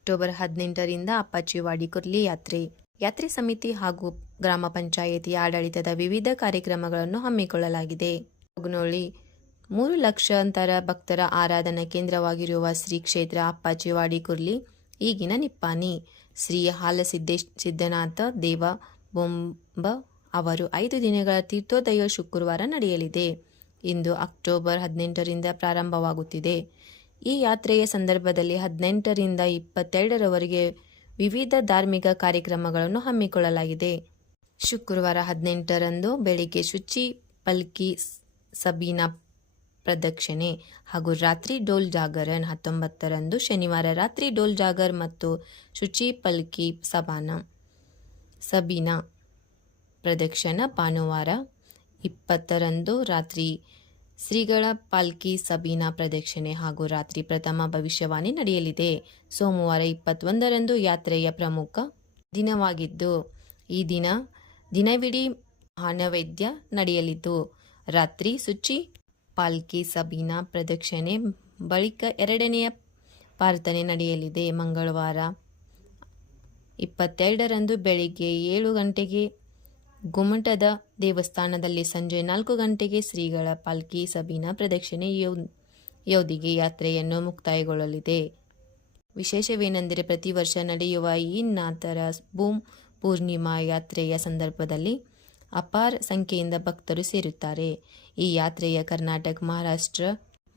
October ಹದಿನೆಂಟರಿಂದ ಅಪ್ಪಾಚಿವಾಡಿ ಕುರ್ಲಿ ಯಾತ್ರೆ. ಯಾತ್ರೆ ಸಮಿತಿ ಹಾಗೂ ಗ್ರಾಮ ಪಂಚಾಯಿತಿ ಆಡಳಿತದ ವಿವಿಧ ಕಾರ್ಯಕ್ರಮಗಳನ್ನು ಹಮ್ಮಿಕೊಳ್ಳಲಾಗಿದೆ. ಹೊಗನೋಳಿ ಮೂರು ಲಕ್ಷಾಂತರ ಭಕ್ತರ ಆರಾಧನಾ ಕೇಂದ್ರವಾಗಿರುವ ಶ್ರೀ ಕ್ಷೇತ್ರ ಅಪ್ಪಾಚಿವಾಡಿ ಕುರ್ಲಿ ಈಗಿನ ನಿಪ್ಪಾನಿ ಶ್ರೀ ಹಾಲಸಿದ್ದೇಶ್ ಸಿದ್ಧನಾಥ ದೇವ ಬೊಂಬ ಅವರು ಐದು ದಿನಗಳ ತೀರ್ಥೋದಯ ಶುಕ್ರವಾರ ನಡೆಯಲಿದೆ. ಇಂದು ಅಕ್ಟೋಬರ್ ಹದಿನೆಂಟರಿಂದ ಪ್ರಾರಂಭವಾಗುತ್ತಿದೆ. ಈ ಯಾತ್ರೆಯ ಸಂದರ್ಭದಲ್ಲಿ ಹದಿನೆಂಟರಿಂದ ಇಪ್ಪತ್ತೆರಡರವರೆಗೆ ವಿವಿಧ ಧಾರ್ಮಿಕ ಕಾರ್ಯಕ್ರಮಗಳನ್ನು ಹಮ್ಮಿಕೊಳ್ಳಲಾಗಿದೆ. ಶುಕ್ರವಾರ ಹದಿನೆಂಟರಂದು ಬೆಳಿಗ್ಗೆ ಶುಚಿ ಪಲ್ಕಿ ಸಬೀನಾ ಪ್ರದಕ್ಷಿಣೆ ಹಾಗೂ ರಾತ್ರಿ ಡೋಲ್ ಜಾಗರನ್ ಹತ್ತೊಂಬತ್ತರಂದು ಶನಿವಾರ ರಾತ್ರಿ ಡೋಲ್ ಜಾಗರ್ ಮತ್ತು ಶುಚಿ ಪಲ್ಕಿ ಸಬಾನ, ಸಬೀನಾ ಪ್ರದಕ್ಷಿಣ ಭಾನುವಾರ ಇಪ್ಪತ್ತರಂದು ರಾತ್ರಿ ಶ್ರೀಗಳ ಪಾಲ್ಕಿ ಸಬೀನಾ ಪ್ರದಕ್ಷಿಣೆ ಹಾಗೂ ರಾತ್ರಿ ಪ್ರಥಮ ಭವಿಷ್ಯವಾಣಿ ನಡೆಯಲಿದೆ. ಸೋಮವಾರ ಇಪ್ಪತ್ತೊಂದರಂದು ಯಾತ್ರೆಯ ಪ್ರಮುಖ ದಿನವಾಗಿದ್ದು, ಈ ದಿನ ದಿನವಿಡೀ ನೈವೇದ್ಯ ನಡೆಯಲಿದ್ದು, ರಾತ್ರಿ ಶುಚಿ ಪಾಲ್ಕಿ ಸಬೀನಾ ಪ್ರದಕ್ಷಿಣೆ ಬಳಿಕ ಎರಡನೆಯ ಪ್ರಾರ್ಥನೆ ನಡೆಯಲಿದೆ. ಮಂಗಳವಾರ ಇಪ್ಪತ್ತೆರಡರಂದು ಬೆಳಿಗ್ಗೆ ಏಳು ಗಂಟೆಗೆ ಗುಮ್ಮಟದ ದೇವಸ್ಥಾನದಲ್ಲಿ ಸಂಜೆ ನಾಲ್ಕು ಗಂಟೆಗೆ ಶ್ರೀಗಳ ಪಾಲ್ಕಿ ಸಬೀನಾ ಪ್ರದಕ್ಷಿಣೆ ಯೋಧಿಗೆ ಯಾತ್ರೆಯನ್ನು ಮುಕ್ತಾಯಗೊಳ್ಳಲಿದೆ. ವಿಶೇಷವೇನೆಂದರೆ ಪ್ರತಿ ವರ್ಷ ನಡೆಯುವ ಈ ನಾಥರ ಭೂಮ್ ಪೂರ್ಣಿಮಾ ಯಾತ್ರೆಯ ಸಂದರ್ಭದಲ್ಲಿ ಅಪಾರ ಸಂಖ್ಯೆಯಿಂದ ಭಕ್ತರು ಸೇರುತ್ತಾರೆ. ಈ ಯಾತ್ರೆಯ ಕರ್ನಾಟಕ, ಮಹಾರಾಷ್ಟ್ರ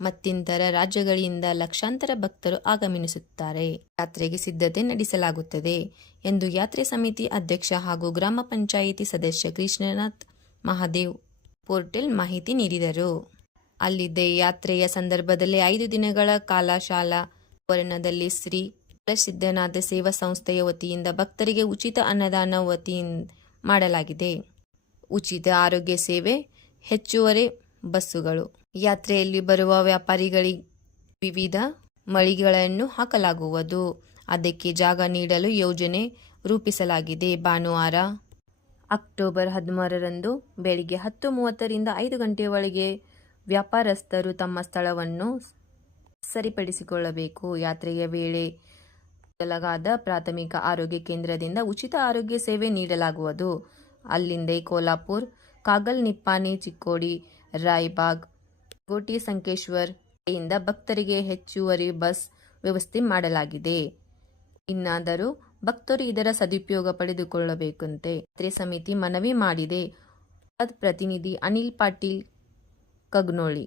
ಮತ್ತಿತರ ರಾಜ್ಯಗಳಿಂದ ಲಕ್ಷಾಂತರ ಭಕ್ತರು ಆಗಮಿಸುತ್ತಾರೆ. ಯಾತ್ರೆಗೆ ಸಿದ್ಧತೆ ನಡೆಸಲಾಗುತ್ತದೆ ಎಂದು ಯಾತ್ರೆ ಸಮಿತಿ ಅಧ್ಯಕ್ಷ ಹಾಗೂ ಗ್ರಾಮ ಪಂಚಾಯಿತಿ ಸದಸ್ಯ ಕೃಷ್ಣನಾಥ್ ಮಹಾದೇವ್ ಪೋರ್ಟಲ್ ಮಾಹಿತಿ ನೀಡಿದರು. ಅಲ್ಲಿದ್ದೇ ಯಾತ್ರೆಯ ಸಂದರ್ಭದಲ್ಲಿ ಐದು ದಿನಗಳ ಕಾಲ ಶಾಲಾ ವರ್ಣದಲ್ಲಿ ಶ್ರೀ ಪ್ರಸಿದ್ಧನಾಥ ಸೇವಾ ಸಂಸ್ಥೆಯ ವತಿಯಿಂದ ಭಕ್ತರಿಗೆ ಉಚಿತ ಅನ್ನದಾನ ವತಿಯಿಂದ ಮಾಡಲಾಗಿದೆ. ಉಚಿತ ಆರೋಗ್ಯ ಸೇವೆ, ಹೆಚ್ಚುವರಿ ಬಸ್ಸುಗಳು. ಯಾತ್ರೆಯಲ್ಲಿ ಬರುವ ವ್ಯಾಪಾರಿಗಳಿಗೆ ವಿವಿಧ ಮಳಿಗೆಗಳನ್ನು ಹಾಕಲಾಗುವುದು. ಅದಕ್ಕೆ ಜಾಗ ನೀಡಲು ಯೋಜನೆ ರೂಪಿಸಲಾಗಿದೆ. ಭಾನುವಾರ ಅಕ್ಟೋಬರ್ ಹದಿಮೂರರಂದು ಬೆಳಿಗ್ಗೆ ಹತ್ತು ಮೂವತ್ತರಿಂದ ಐದು ಗಂಟೆಯೊಳಗೆ ವ್ಯಾಪಾರಸ್ಥರು ತಮ್ಮ ಸ್ಥಳವನ್ನು ಸರಿಪಡಿಸಿಕೊಳ್ಳಬೇಕು. ಯಾತ್ರೆಯ ವೇಳೆ ಲಗಾದ ಪ್ರಾಥಮಿಕ ಆರೋಗ್ಯ ಕೇಂದ್ರದಿಂದ ಉಚಿತ ಆರೋಗ್ಯ ಸೇವೆ ನೀಡಲಾಗುವುದು. ಅಲ್ಲಿಂದೇ ಕೋಲ್ಹಾಪುರ್ ಕಾಗಲ್ ನಿಪ್ಪಾನಿ ಚಿಕ್ಕೋಡಿ, ರಾಯ್ಬಾಗ್ ಗೋಟಿ ಸಂಕೇಶ್ವರ್ ಯಿಂದ ಭಕ್ತರಿಗೆ ಹೆಚ್ಚುವರಿ ಬಸ್ ವ್ಯವಸ್ಥೆ ಮಾಡಲಾಗಿದೆ. ಇನ್ನಾದರೂ ಭಕ್ತರು ಇದರ ಸದುಪಯೋಗ ಪಡೆದುಕೊಳ್ಳಬೇಕಂತೆ ಯಾತ್ರೆ ಸಮಿತಿ ಮನವಿ ಮಾಡಿದೆ. ಪ್ರತಿನಿಧಿ ಅನಿಲ್ ಪಾಟೀಲ್, ಕಗ್ನೋಳಿ.